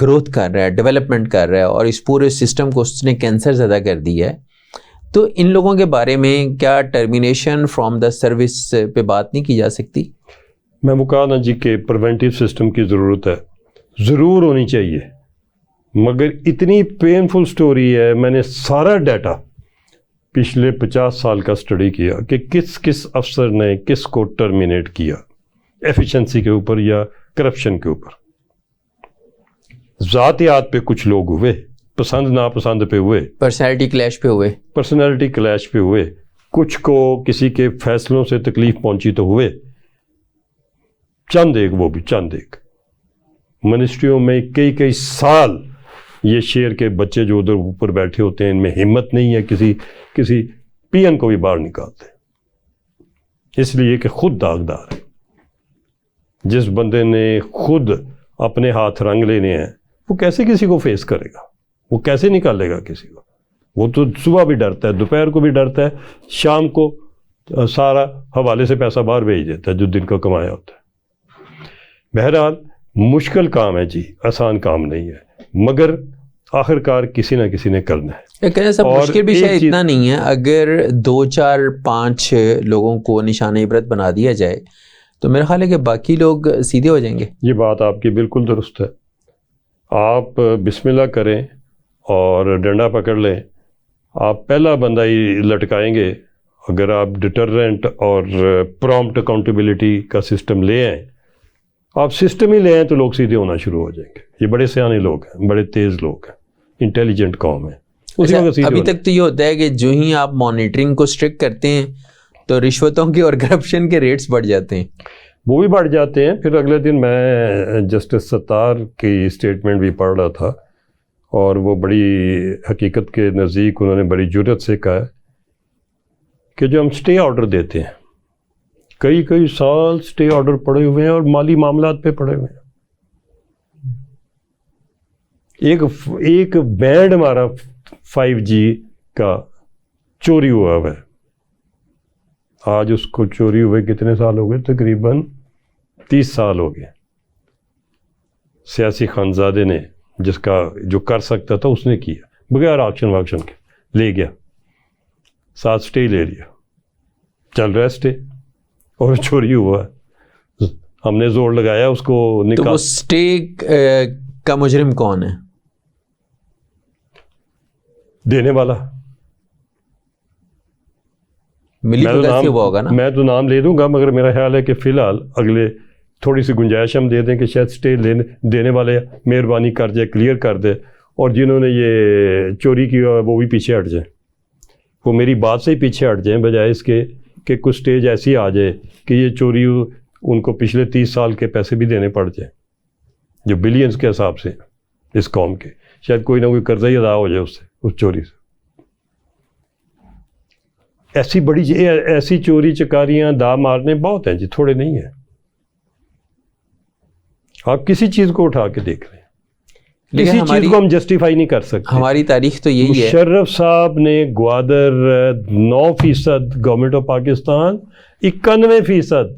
گروتھ کر رہا ہے, ڈیولپمنٹ کر رہا ہے, اور اس پورے سسٹم کو اس نے کینسر زدہ کر دیا ہے, تو ان لوگوں کے بارے میں کیا ٹرمینیشن فرام دا سروس پہ بات نہیں کی جا سکتی؟ میں وہ کہا نا جی کہ پریونٹیو سسٹم کی ضرورت ہے, ضرور ہونی چاہیے, مگر اتنی پینفل سٹوری ہے. میں نے سارا ڈیٹا پچھلے 50 سال کا اسٹڈی کیا کہ کس افسر نے کس کو ٹرمینیٹ کیا, ایفیشنسی کے اوپر یا کرپشن کے اوپر. ذاتیات پہ کچھ لوگ ہوئے, پسند ناپسند پہ ہوئے, پرسنالٹی کلیش پہ ہوئے, کچھ کو کسی کے فیصلوں سے تکلیف پہنچی تو ہوئے, چند ایک, وہ بھی چند ایک. منسٹریوں میں کئی سال یہ شیر کے بچے جو ادھر اوپر بیٹھے ہوتے ہیں ان میں ہمت نہیں ہے کسی پی ایم کو بھی باہر نکالتے، اس لیے کہ خود داغدار ہے. جس بندے نے خود اپنے ہاتھ رنگ لینے ہیں وہ کیسے کسی کو فیس کرے گا، وہ کیسے نکالے گا کسی کو؟ وہ تو صبح بھی ڈرتا ہے، دوپہر کو بھی ڈرتا ہے، شام کو سارا حوالے سے پیسہ باہر بھیج دیتا ہے جو دن کا کمایا ہوتا ہے. بہرحال مشکل کام ہے جی، آسان کام نہیں ہے، مگر آخر کار کسی نہ کسی نے کرنا ہے. سب مشکل بھی شاید اتنا نہیں ہے، اگر 2 4 5 لوگوں کو نشان عبرت بنا دیا جائے تو میرا خیال ہے کہ باقی لوگ سیدھے ہو جائیں گے. یہ بات آپ کی بالکل درست ہے. آپ بسم اللہ کریں اور ڈنڈا پکڑ لیں، آپ پہلا بندہ ہی لٹکائیں گے. اگر آپ ڈٹررنٹ اور پرومپٹ اکاؤنٹیبلٹی کا سسٹم لے آئیں، آپ سسٹم ہی لے آئیں تو لوگ سیدھے ہونا شروع ہو جائیں گے. یہ بڑے سیانے لوگ ہیں، بڑے تیز لوگ ہیں، انٹیلیجنٹ قوم ہے. ابھی تک تو یہ ہوتا ہے کہ جو ہی آپ مانیٹرنگ کو اسٹرکٹ کرتے ہیں تو رشوتوں کے اور کرپشن کے ریٹس بڑھ جاتے ہیں. وہ بھی بڑھ جاتے ہیں. پھر اگلے دن میں جسٹس ستار کی اسٹیٹمنٹ بھی پڑھ رہا تھا اور وہ بڑی حقیقت کے نزدیک انہوں نے بڑی جرأت سے کہا کہ جو ہم اسٹے آرڈر دیتے ہیں، کئی سال اسٹے آرڈر پڑے ہوئے ہیں اور مالی معاملات پہ پڑے ہوئے ہیں. ایک بینڈ ہمارا 5G کا چوری ہوا ہے. آج اس کو چوری ہوئے کتنے سال ہو گئے؟ تقریباً 30 سال ہو گئے. سیاسی خانزادے نے جو کر سکتا تھا اس نے کیا، بغیر آکشن واکشن کے لے گیا، 7 اسٹے لے لیا، چل رہا ہے اسٹے اور چوری ہوا. ہم نے زور لگایا اس کو تو وہ اسٹے کا مجرم کون ہے؟ دینے والا. میں تو نام لے دوں گا، مگر میرا خیال ہے کہ فی الحال اگلے تھوڑی سی گنجائش ہم دے دیں کہ شاید اسٹے دینے والے مہربانی کر جائے، کلیئر کر دے، اور جنہوں نے یہ چوری کی وہ بھی پیچھے ہٹ جائیں. وہ میری بات سے ہی پیچھے ہٹ جائیں، بجائے اس کے کہ کچھ اسٹیج ایسی آ جائے کہ یہ چوری ان کو پچھلے 30 سال کے پیسے بھی دینے پڑ جائیں جو بلینز کے حساب سے اس قوم کے. شاید کوئی نہ کوئی قرضہ ہی ادا ہو جائے اس چوری سے. ایسی چوری چکاریاں دا مارنے بہت ہیں جی، تھوڑے نہیں ہیں. آپ کسی چیز کو اٹھا کے دیکھ رہے ہیں، کسی چیز کو ہم جسٹیفائی نہیں کر سکتے. ہماری تاریخ تو یہی ہے. مشرف صاحب نے گوادر 9% گورنمنٹ آف پاکستان، 91%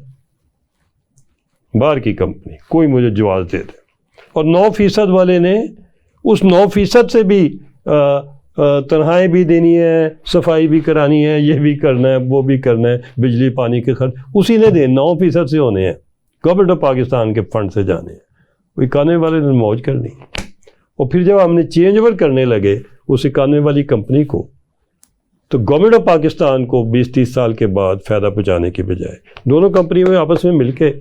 باہر کی کمپنی، کوئی مجھے جواز دے دے. اور 9% والے نے اس 9% سے بھی تنخواہیں بھی دینی ہے، صفائی بھی کرانی ہے، یہ بھی کرنا ہے، وہ بھی کرنا ہے، بجلی پانی کے خرچ اسی نے دے. 9% سے ہونے ہیں، گورنمنٹ آف پاکستان کے فنڈ سے جانے ہیں. وہ 91 والے نے موج کرنی. اور پھر جب ہم نے چینج اوور کرنے لگے اس 91 والی کمپنی کو، تو گورنمنٹ آف پاکستان کو 20-30 سال کے بعد فائدہ پہنچانے کے بجائے دونوں کمپنیوں میں آپس میں مل کے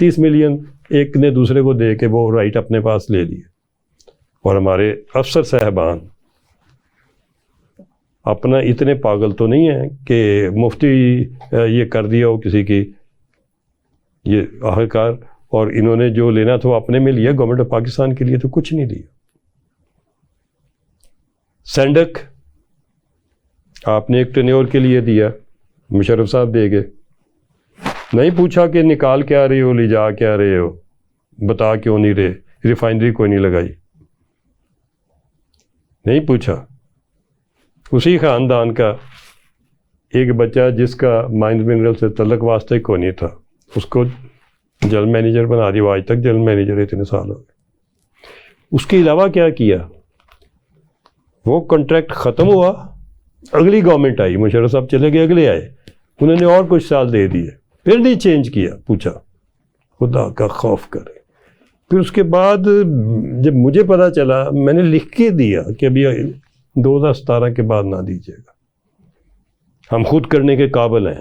30 ملین ایک نے دوسرے کو دے کے وہ رائٹ اپنے پاس لے لیے. اور ہمارے افسر صاحبان اپنا اتنے پاگل تو نہیں ہیں کہ مفتی یہ کر دیا ہو کسی کی. یہ آخرکار اور انہوں نے جو لینا تھا وہ اپنے میں لیا، گورنمنٹ آف پاکستان کے لیے تو کچھ نہیں لیا. سینڈک آپ نے ایک ٹینیور کے لیے دیا، مشرف صاحب دے گئے، نہیں پوچھا کہ نکال کیا رہے ہو، لے جا کیا رہے ہو، بتا کیوں نہیں رہے، ریفائنری کوئی نہیں لگائی، نہیں پوچھا. اسی خاندان کا ایک بچہ جس کا مائنز منرل سے تعلق واسطہ ہی کوئی نہیں تھا، اس کو جنرل مینیجر بنا دیا. وہ آج تک جنرل مینیجر اتنے سال ہو گئے. اس کے علاوہ کیا کیا؟ وہ کنٹریکٹ ختم ہوا، اگلی گورنمنٹ آئی، مشرف صاحب چلے گئے، اگلے آئے، انہوں نے اور کچھ سال دے دیے، پھر نہیں چینج کیا. پوچھا خدا کا خوف کرے. پھر اس کے بعد جب مجھے پتا چلا، میں نے لکھ کے دیا کہ ابھی 2017 کے بعد نہ دیجیے گا، ہم خود کرنے کے قابل ہیں.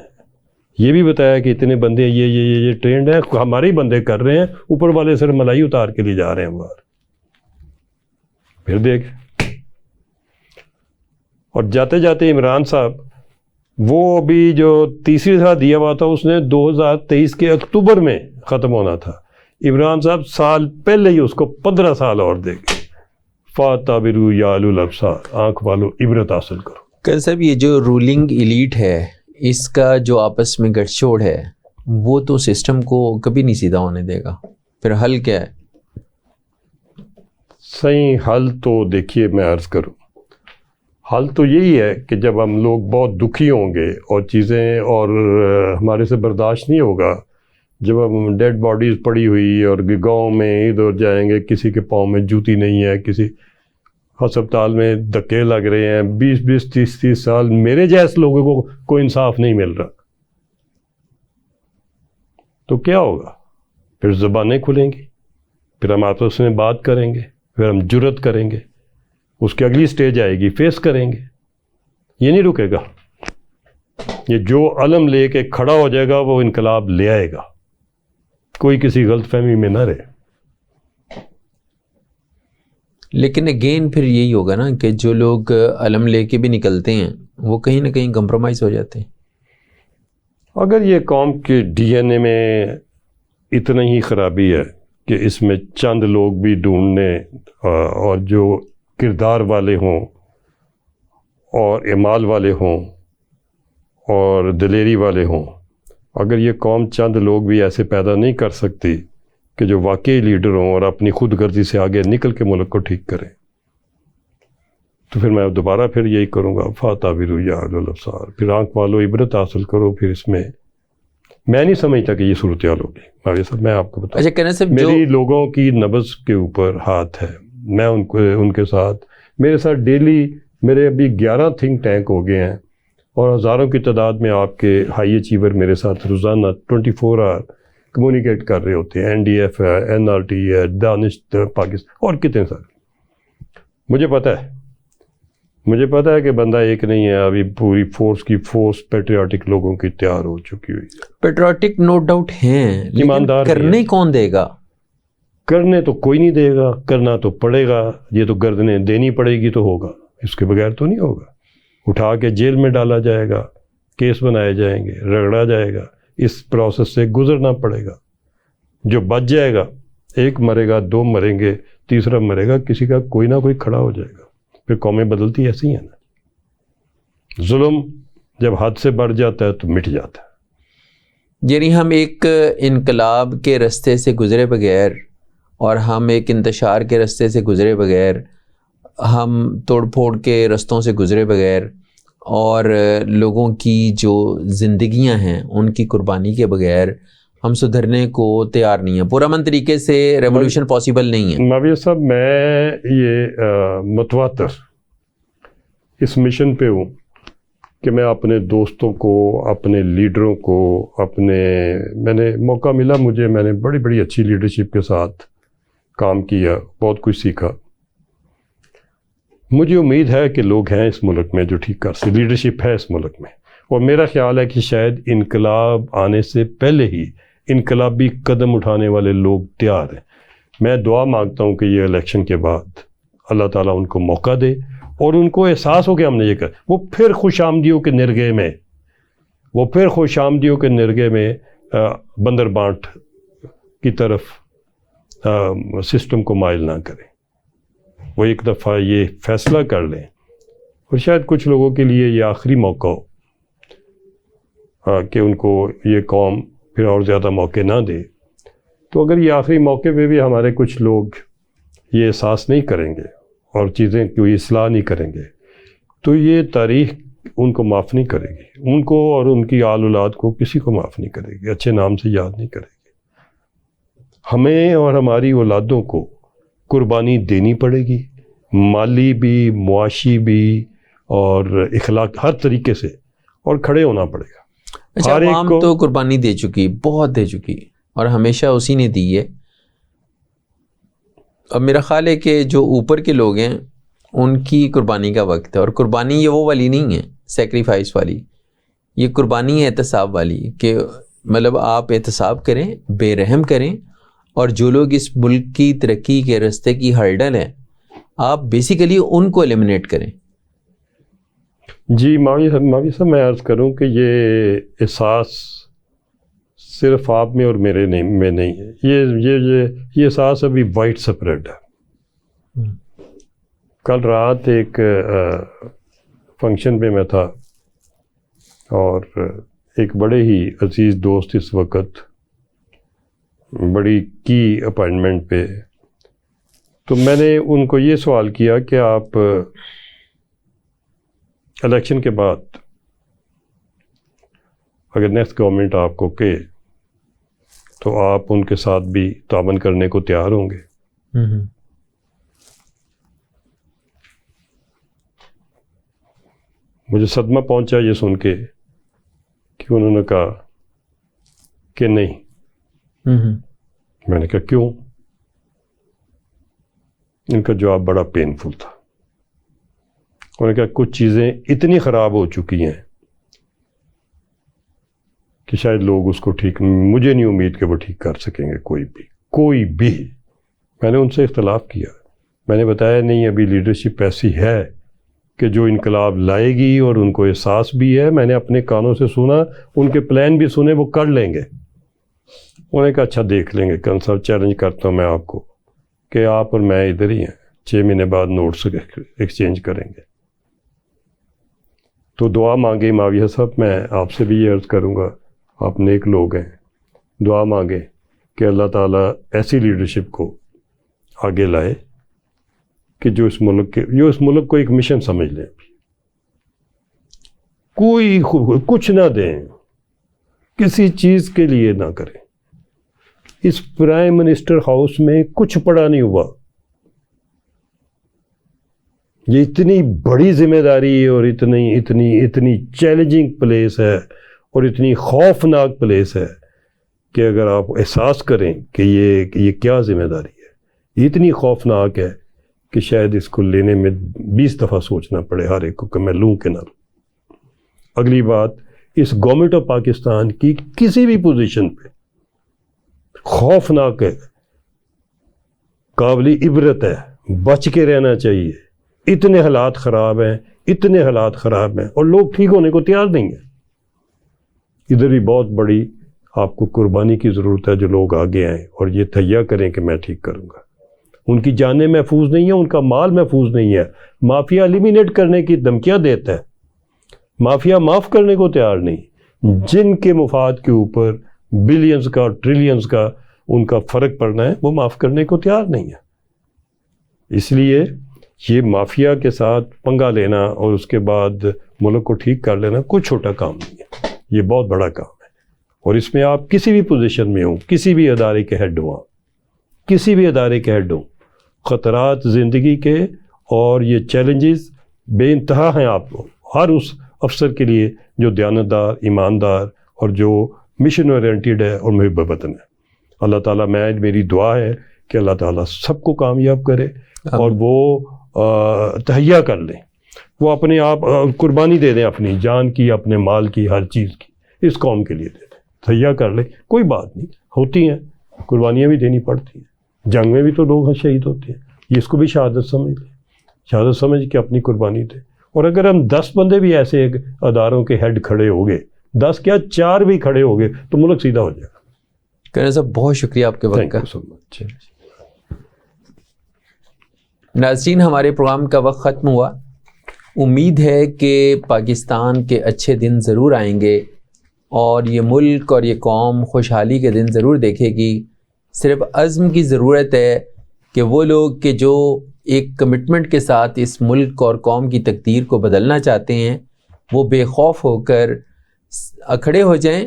یہ بھی بتایا کہ اتنے بندے یہ ٹرینڈ ہے، ہمارے ہی بندے کر رہے ہیں، اوپر والے سر ملائی اتار کے لے جا رہے ہیں باہر. پھر دیکھ، اور جاتے جاتے عمران صاحب وہ بھی جو تیسری دفعہ دیا ہوا تھا اس نے 2023 کے اکتوبر میں ختم ہونا تھا. عمران صاحب سال پہلے ہی اس کو 15 سال اور دے گئے. فَاعْتَبِرُوا يَا أُولِي الْأَبْصَارِ، آنکھ والو عبرت حاصل کرو. کہ صاحب یہ جو رولنگ ایلیٹ ہے اس کا جو آپس میں گٹھ چھوڑ ہے وہ تو سسٹم کو کبھی نہیں سیدھا ہونے دے گا. پھر حل کیا ہے؟ صحیح حل تو دیکھیے میں عرض کروں، حل تو یہی ہے کہ جب ہم لوگ بہت دکھی ہوں گے اور چیزیں اور ہمارے سے برداشت نہیں ہوگا، جب ہم ڈیڈ باڈیز پڑی ہوئی اور گاؤں میں ادھر جائیں گے، کسی کے پاؤں میں جوتی نہیں ہے، کسی ہسپتال میں دھکے لگ رہے ہیں 20 30 سال، میرے جیسے لوگوں کو کوئی انصاف نہیں مل رہا، تو کیا ہوگا؟ پھر زبانیں کھلیں گی، پھر ہم آپس میں بات کریں گے، پھر ہم جرت کریں گے، اس کی اگلی سٹیج آئے گی، فیس کریں گے. یہ نہیں رکے گا، یہ جو علم لے کے کھڑا ہو جائے گا وہ انقلاب لے آئے گا. کوئی کسی غلط فہمی میں نہ رہے. لیکن اگین پھر یہی ہوگا نا کہ جو لوگ علم لے کے بھی نکلتے ہیں وہ کہیں نہ کہیں کمپرومائز ہو جاتے ہیں. اگر یہ قوم کے ڈی این اے میں اتنا ہی خرابی ہے کہ اس میں چند لوگ بھی ڈھونڈنے اور جو کردار والے ہوں اور اعمال والے ہوں اور دلیری والے ہوں، اگر یہ قوم چند لوگ بھی ایسے پیدا نہیں کر سکتی کہ جو واقعی لیڈر ہوں اور اپنی خود غرضی سے آگے نکل کے ملک کو ٹھیک کریں، تو پھر میں دوبارہ پھر یہی کروں گا، فَاعْتَبِرُوا يَا أُولِي الْأَبْصَارِ، پھر آنکھ والو عبرت حاصل کرو. پھر اس میں میں نہیں سمجھتا کہ یہ صورتحال ہوگی. ماویہ صاحب میں آپ کو بتاؤں، اچھا کہنا صاحب میری لوگوں کی نبض کے اوپر ہاتھ ہے. میں ان کے ساتھ، میرے ساتھ ڈیلی میرے ابھی 11 تھنک ٹینک ہو گئے ہیں اور ہزاروں کی تعداد میں آپ کے ہائی اچیور میرے ساتھ روزانہ 24 آور کمیونیکیٹ کر رہے ہوتے ہیں. NDF ہے، NRT ہے، دانش پاکستان اور کتنے سارے. مجھے پتہ ہے کہ بندہ ایک نہیں ہے، ابھی پوری فورس پیٹریاٹک لوگوں کی تیار ہو چکی ہوئی ہے. پیٹریاٹک نو ڈاؤٹ ہیں، لیکن کرنے کون دے گا؟ کرنے تو کوئی نہیں دے گا، کرنا تو پڑے گا. یہ تو گردنیں دینی پڑے گی تو ہوگا، اس کے بغیر تو نہیں ہوگا. اٹھا کے جیل میں ڈالا جائے گا، کیس بنائے جائیں گے، رگڑا جائے گا، اس پروسیس سے گزرنا پڑے گا. جو بچ جائے گا، ایک مرے گا، 2 مریں گے، تیسرا مرے گا، کسی کا کوئی نہ کوئی کھڑا ہو جائے گا. پھر قومیں بدلتی ایسی ہیں نا. ظلم جب حد سے بڑھ جاتا ہے تو مٹ جاتا ہے. یعنی ہم ایک انقلاب کے رستے سے گزرے بغیر اور ہم ایک انتشار کے رستے سے گزرے بغیر، ہم توڑ پھوڑ کے رستوں سے گزرے بغیر اور لوگوں کی جو زندگیاں ہیں ان کی قربانی کے بغیر ہم سدھرنے کو تیار نہیں ہیں. پرامن طریقے سے ریولوشن پاسبل نہیں ہے. ماویہ صاحب میں یہ متواتر اس مشن پہ ہوں کہ میں اپنے دوستوں کو، اپنے لیڈروں کو، میں نے موقع ملا مجھے، میں نے بڑی اچھی لیڈرشپ کے ساتھ کام کیا، بہت کچھ سیکھا. مجھے امید ہے کہ لوگ ہیں اس ملک میں جو ٹھیک کر سکتے، لیڈرشپ ہے اس ملک میں. اور میرا خیال ہے کہ شاید انقلاب آنے سے پہلے ہی انقلابی قدم اٹھانے والے لوگ تیار ہیں. میں دعا مانگتا ہوں کہ یہ الیکشن کے بعد اللہ تعالیٰ ان کو موقع دے اور ان کو احساس ہو کہ ہم نے یہ کر، وہ پھر خوش آمدیوں کے نرگے میں بندر بانٹ کی طرف سسٹم کو مائل نہ کریں. وہ ایک دفعہ یہ فیصلہ کر لیں، اور شاید کچھ لوگوں کے لیے یہ آخری موقع ہو کہ ان کو یہ قوم پھر اور زیادہ موقع نہ دے. تو اگر یہ آخری موقع پہ بھی ہمارے کچھ لوگ یہ احساس نہیں کریں گے اور چیزیں کوئی اصلاح نہیں کریں گے، تو یہ تاریخ ان کو معاف نہیں کرے گی، ان کو اور ان کی آل اولاد کو کسی کو معاف نہیں کرے گی، اچھے نام سے یاد نہیں کرے گی. ہمیں اور ہماری اولادوں کو قربانی دینی پڑے گی، مالی بھی، معاشی بھی اور اخلاق، ہر طریقے سے، اور کھڑے ہونا پڑے گا. اچھا، عوام تو قربانی دے چکی، بہت دے چکی، اور ہمیشہ اسی نے دی ہے. اب میرا خیال ہے کہ جو اوپر کے لوگ ہیں ان کی قربانی کا وقت ہے، اور قربانی یہ وہ والی نہیں ہے سیکریفائس والی، یہ قربانی ہے احتساب والی، کہ مطلب آپ احتساب کریں، بے رحم کریں، اور جو لوگ اس ملک کی ترقی کے رستے کی ہرڈل ہیں آپ بیسیکلی ان کو ایلیمنیٹ کریں. جی ماویہ صاحب میں عرض کروں کہ یہ احساس صرف آپ میں اور میرے نہیں ہے، یہ احساس ابھی وائڈ سپریڈ ہے. کل رات ایک فنکشن پہ میں تھا اور ایک بڑے ہی عزیز دوست اس وقت بڑی کی اپائنٹمنٹ پہ، تو میں نے ان کو یہ سوال کیا کہ آپ الیکشن کے بعد اگر نیکسٹ گورنمنٹ آپ کو کہے تو آپ ان کے ساتھ بھی تعاون کرنے کو تیار ہوں گے؟ مجھے صدمہ پہنچا یہ سن کے کہ انہوں نے کہا کہ نہیں. میں نے کہا کیوں؟ ان کا جواب بڑا پینفل تھا. انہوں نے کہا کچھ چیزیں اتنی خراب ہو چکی ہیں کہ شاید لوگ اس کو ٹھیک، مجھے نہیں امید کہ وہ ٹھیک کر سکیں گے کوئی بھی. میں نے ان سے اختلاف کیا. میں نے بتایا نہیں، ابھی لیڈرشپ ایسی ہے کہ جو انقلاب لائے گی اور ان کو احساس بھی ہے. میں نے اپنے کانوں سے سنا، ان کے پلان بھی سنے، وہ کر لیں گے. انہوں نے کہا اچھا دیکھ لیں گے. کنسل چیلنج کرتا ہوں میں آپ کو کہ آپ اور میں ادھر ہی ہیں، 6 مہینے بعد نوٹس ایکسچینج کریں گے. تو دعا مانگے معاویہ صاحب، میں آپ سے بھی یہ عرض کروں گا، آپ نیک لوگ ہیں، دعا مانگیں کہ اللہ تعالیٰ ایسی لیڈرشپ کو آگے لائے کہ جو اس ملک کو ایک مشن سمجھ لیں. کوئی کچھ نہ دیں، کسی چیز کے لیے نہ کریں. اس پرائم منسٹر ہاؤس میں کچھ پڑا نہیں ہوا. یہ اتنی بڑی ذمہ داری اور اتنی چیلنجنگ پلیس ہے اور اتنی خوفناک پلیس ہے کہ اگر آپ احساس کریں کہ یہ کیا ذمہ داری ہے، یہ اتنی خوفناک ہے کہ شاید اس کو لینے میں 20 دفعہ سوچنا پڑے ہر ایک کو کہ میں لوں کہ نہ لوں. اگلی بات، اس گورنمنٹ آف پاکستان کی کسی بھی پوزیشن پہ خوفناک ہے، قابل عبرت ہے، بچ کے رہنا چاہیے. اتنے حالات خراب ہیں اور لوگ ٹھیک ہونے کو تیار نہیں ہیں. ادھر بھی بہت بڑی آپ کو قربانی کی ضرورت ہے، جو لوگ آگے آئیں اور یہ تہیا کریں کہ میں ٹھیک کروں گا. ان کی جانیں محفوظ نہیں ہیں، ان کا مال محفوظ نہیں ہے. مافیا ایلیمینیٹ کرنے کی دھمکیاں دیتا ہے، مافیا معاف کرنے کو تیار نہیں. جن کے مفاد کے اوپر بلینز کا ٹریلینز کا ان کا فرق پڑنا ہے، وہ معاف کرنے کو تیار نہیں ہے. اس لیے یہ مافیا کے ساتھ پنگا لینا اور اس کے بعد ملک کو ٹھیک کر لینا کوئی چھوٹا کام نہیں ہے، یہ بہت بڑا کام ہے. اور اس میں آپ کسی بھی پوزیشن میں ہوں، کسی بھی ادارے کے ہیڈ ہوں، خطرات زندگی کے اور یہ چیلنجز بے انتہا ہیں آپ کو، ہر اس افسر کے لیے جو دیانتدار، ایماندار اور جو مشن اورینٹیڈ ہے اور محب وطن ہے. اللہ تعالیٰ، میری دعا ہے کہ اللہ تعالیٰ سب کو کامیاب کرے اور وہ تہیا کر لیں، وہ اپنے آپ قربانی دے دیں، اپنی جان کی، اپنے مال کی، ہر چیز کی اس قوم کے لیے دے دیں، تہیا کر لیں. کوئی بات نہیں، ہوتی ہیں قربانیاں بھی دینی پڑتی ہیں. جنگ میں بھی تو لوگ شہید ہوتے ہیں، یہ اس کو بھی شہادت سمجھ لیں، شہادت سمجھ کے اپنی قربانی دیں. اور اگر ہم 10 بندے بھی ایسے اداروں کے ہیڈ کھڑے ہو گئے، 10 کیا 4 بھی کھڑے ہو گئے تو ملک سیدھا ہو جائے گا. کرن صاحب بہت شکریہ آپ کے وقت کا. ناظرین، ہمارے پروگرام کا وقت ختم ہوا. امید ہے کہ پاکستان کے اچھے دن ضرور آئیں گے اور یہ ملک اور یہ قوم خوشحالی کے دن ضرور دیکھے گی. صرف عزم کی ضرورت ہے کہ وہ لوگ کہ جو ایک کمٹمنٹ کے ساتھ اس ملک اور قوم کی تقدیر کو بدلنا چاہتے ہیں، وہ بے خوف ہو کر کھڑے ہو جائیں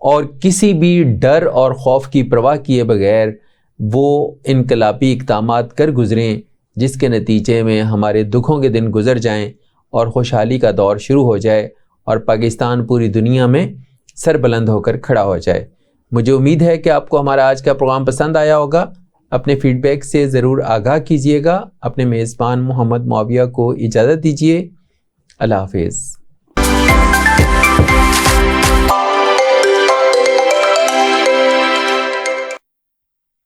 اور کسی بھی ڈر اور خوف کی پرواہ کیے بغیر وہ انقلابی اقدامات کر گزریں، جس کے نتیجے میں ہمارے دکھوں کے دن گزر جائیں اور خوشحالی کا دور شروع ہو جائے اور پاکستان پوری دنیا میں سر بلند ہو کر کھڑا ہو جائے. مجھے امید ہے کہ آپ کو ہمارا آج کا پروگرام پسند آیا ہوگا. اپنے فیڈ بیک سے ضرور آگاہ کیجیے گا. اپنے میزبان محمد معاویہ کو اجازت دیجیے. اللہ حافظ.